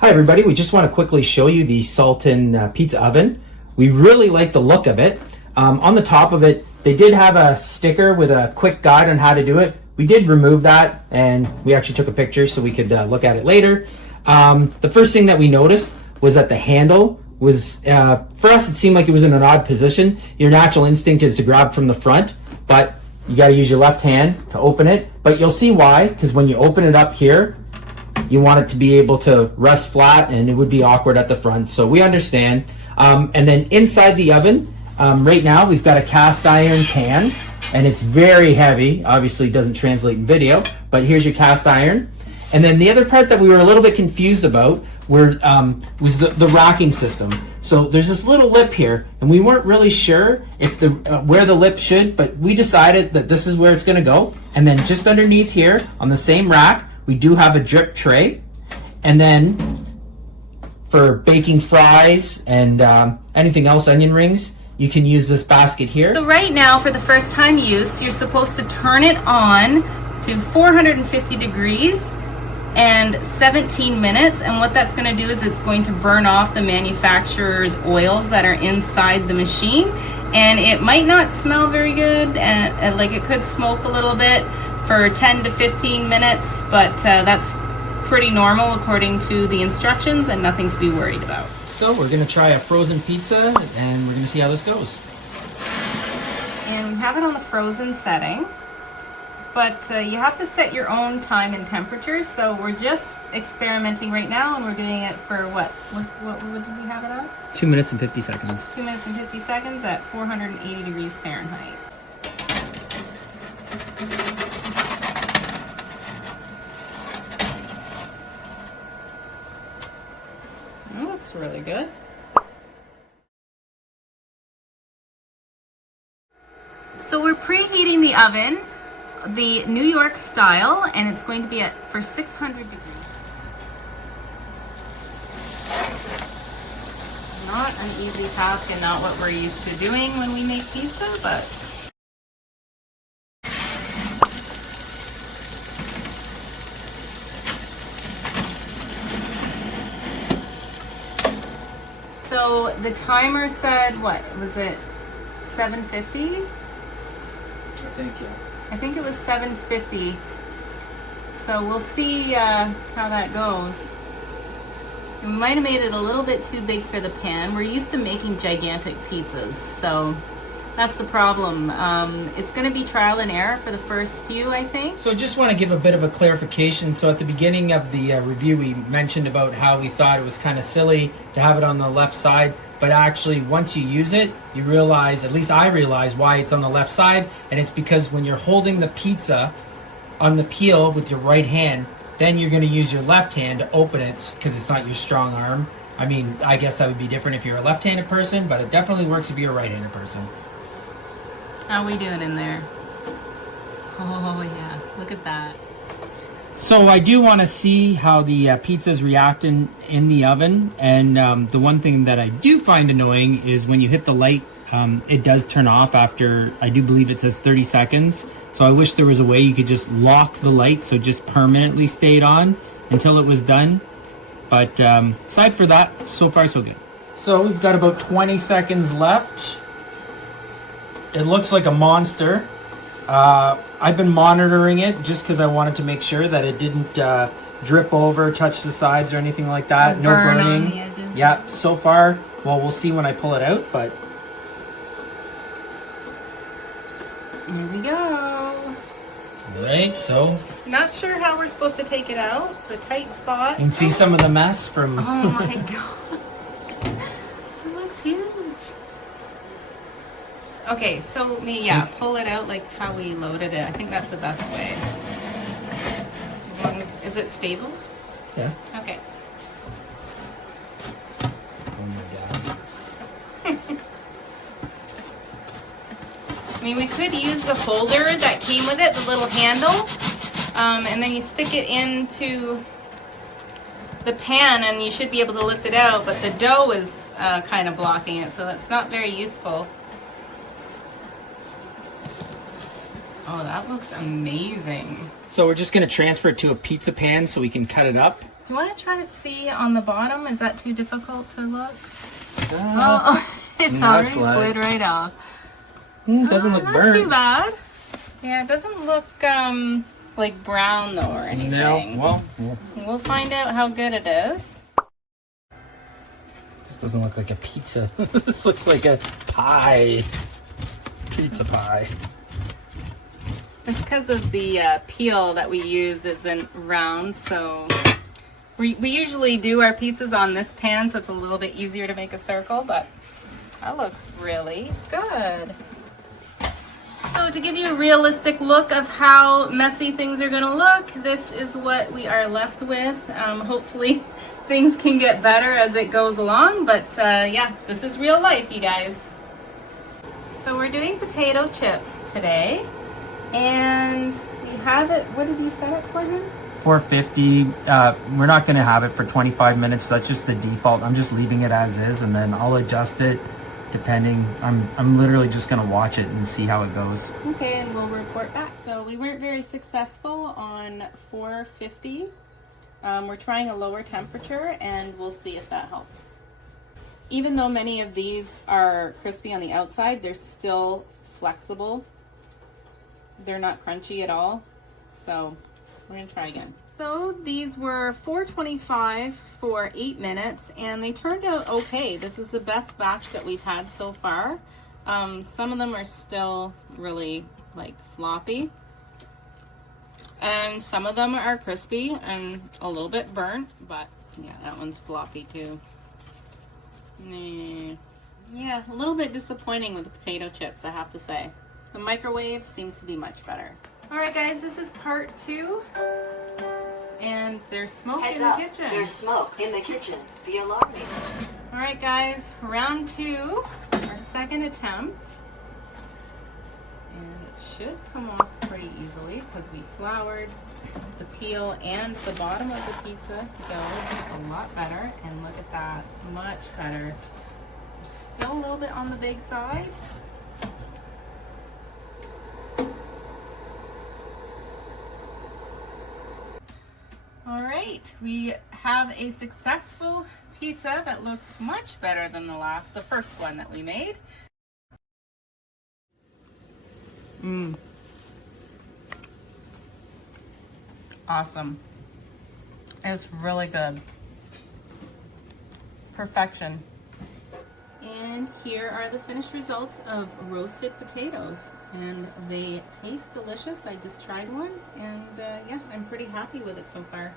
Hi everybody, we just want to quickly show you the Salton pizza oven. We really like the look of it. On the top of it, they did have a sticker with a quick guide on how to do it. We did remove that and we actually took a picture so we could look at it later. The first thing that we noticed was that the handle was, for us it seemed like it was in an odd position. Your natural instinct is to grab from the front, but you got to use your left hand to open it. But you'll see why, because when you open it up here, you want it to be able to rest flat and it would be awkward at the front, so we understand. And then inside the oven, right now we've got a cast iron pan and it's very heavy. Obviously it doesn't translate in video, but here's your cast iron. And then the other part that we were a little bit confused about was the racking system. So there's this little lip here and we weren't really sure if where the lip should, but we decided that this is where it's going to go. And then just underneath here on the same rack, we do have a drip tray, and then for baking fries and anything else, onion rings, you can use this basket here. So right now, for the first time use, you're supposed to turn it on to 450 degrees and 17 minutes, and what that's going to do is it's going to burn off the manufacturer's oils that are inside the machine, and it might not smell very good, and like it could smoke a little bit for 10 to 15 minutes, but that's pretty normal according to the instructions and nothing to be worried about. So we're going to try a frozen pizza and we're going to see how this goes. And we have it on the frozen setting, but you have to set your own time and temperature, so we're just experimenting right now and we're doing it for what did we have it at? 2 minutes and 50 seconds. 2 minutes and 50 seconds at 480 degrees Fahrenheit. Looks really good. So we're preheating the oven, the New York style, and it's going to be for 600 degrees. Not an easy task and not what we're used to doing when we make pizza, but so the timer said, what was it, 750? I think, yeah. I think it was 750. So we'll see how that goes. And we might have made it a little bit too big for the pan. We're used to making gigantic pizzas, so that's the problem. It's going to be trial and error for the first few, I think. So I just want to give a bit of a clarification. So at the beginning of the review, we mentioned about how we thought it was kind of silly to have it on the left side, but actually once you use it, you realize, at least I realize, why it's on the left side, and it's because when you're holding the pizza on the peel with your right hand, then you're going to use your left hand to open it because it's not your strong arm. I mean, I guess that would be different if you're a left-handed person, but it definitely works if you're a right-handed person. How are we doing in there? Oh yeah, look at that. So I do want to see how the pizza's reacting in the oven, and the one thing that I do find annoying is when you hit the light, it does turn off after, I do believe it says 30 seconds. So I wish there was a way you could just lock the light so it just permanently stayed on until it was done. But aside for that, so far so good. So we've got about 20 seconds left. It looks like a monster. I've been monitoring it just because I wanted to make sure that it didn't drip over, touch the sides or anything like that. No burning. On the edges. Yeah, so far, well, we'll see when I pull it out, but Here we go. right, so Not sure how we're supposed to take it out. It's a tight spot. you can see some of the mess from Oh my god. It looks huge. Okay, so pull it out like how we loaded it. I think that's the best way. As long as, is it stable? Yeah. Okay. Oh my god. I mean, we could use the holder that came with it, the little handle, and then you stick it into the pan and you should be able to lift it out, but the dough is kind of blocking it, so that's not very useful. Oh, that looks amazing. So we're just going to transfer it to a pizza pan so we can cut it up. Do you want to try to see on the bottom? Is that too difficult to look? It's already slid right off. Doesn't look burnt. Not too bad. Yeah, it doesn't look like brown though or anything. No, well, we'll find out how good it is. This doesn't look like a pizza. This looks like a pie. Pizza pie. It's because of the peel that we use isn't round, so we usually do our pizzas on this pan, so it's a little bit easier to make a circle, but that looks really good. So to give you a realistic look of how messy things are going to look, this is what we are left with. Hopefully things can get better as it goes along, but yeah, this is real life, you guys. So we're doing potato chips today, and we have it, what did you set it for him? 450. We're not going to have it for 25 minutes. That's just the default. I'm just leaving it as is, and then I'll adjust it depending. I'm literally just going to watch it and see how it goes. Okay, and we'll report back. So we weren't very successful on 450. We're trying a lower temperature, and we'll see if that helps. Even though many of these are crispy on the outside, they're still flexible. They're not crunchy at all. So we're gonna try again. So these were 425 for 8 minutes, and they turned out okay. This is the best batch that we've had so far. Some of them are still really like floppy, and some of them are crispy and a little bit burnt, but yeah, that one's floppy too. Yeah, a little bit disappointing with the potato chips, I have to say. The microwave seems to be much better. All right, guys, this is part 2. And there's smoke in the kitchen. There's smoke in the kitchen. The alarm is. All right, guys, round 2, our second attempt. And it should come off pretty easily because we floured the peel and the bottom of the pizza dough a lot better. And look at that, much better. Still a little bit on the big side. All right, we have a successful pizza that looks much better than the first one that we made. Awesome. It's really good. Perfection. And here are the finished results of roasted potatoes. And they taste delicious. I just tried one, and yeah, I'm pretty happy with it so far.